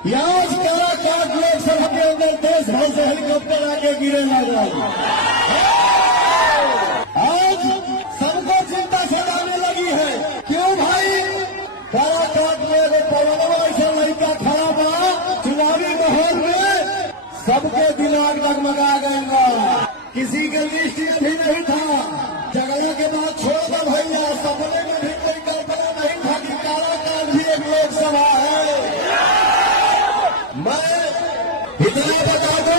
आज काराकाट लोकसभा के अंदर देश भर से हेलीकॉप्टर आके गिरे लगा। आज सबको चिंता सताने लगी है। क्यों भाई? काराकाट में अगर पवनवा ऐसा लड़का खड़ा बा, चुनावी माहौल में सबके दिमाग डगमगा गएगा। किसी के लिस्ट भी नहीं था। झगड़ा के बाद छोड़ दो भैया, सपने में भी कोई कल्पना नहीं था कि काराकाट भी एक लोकसभा है। मैं इतना बता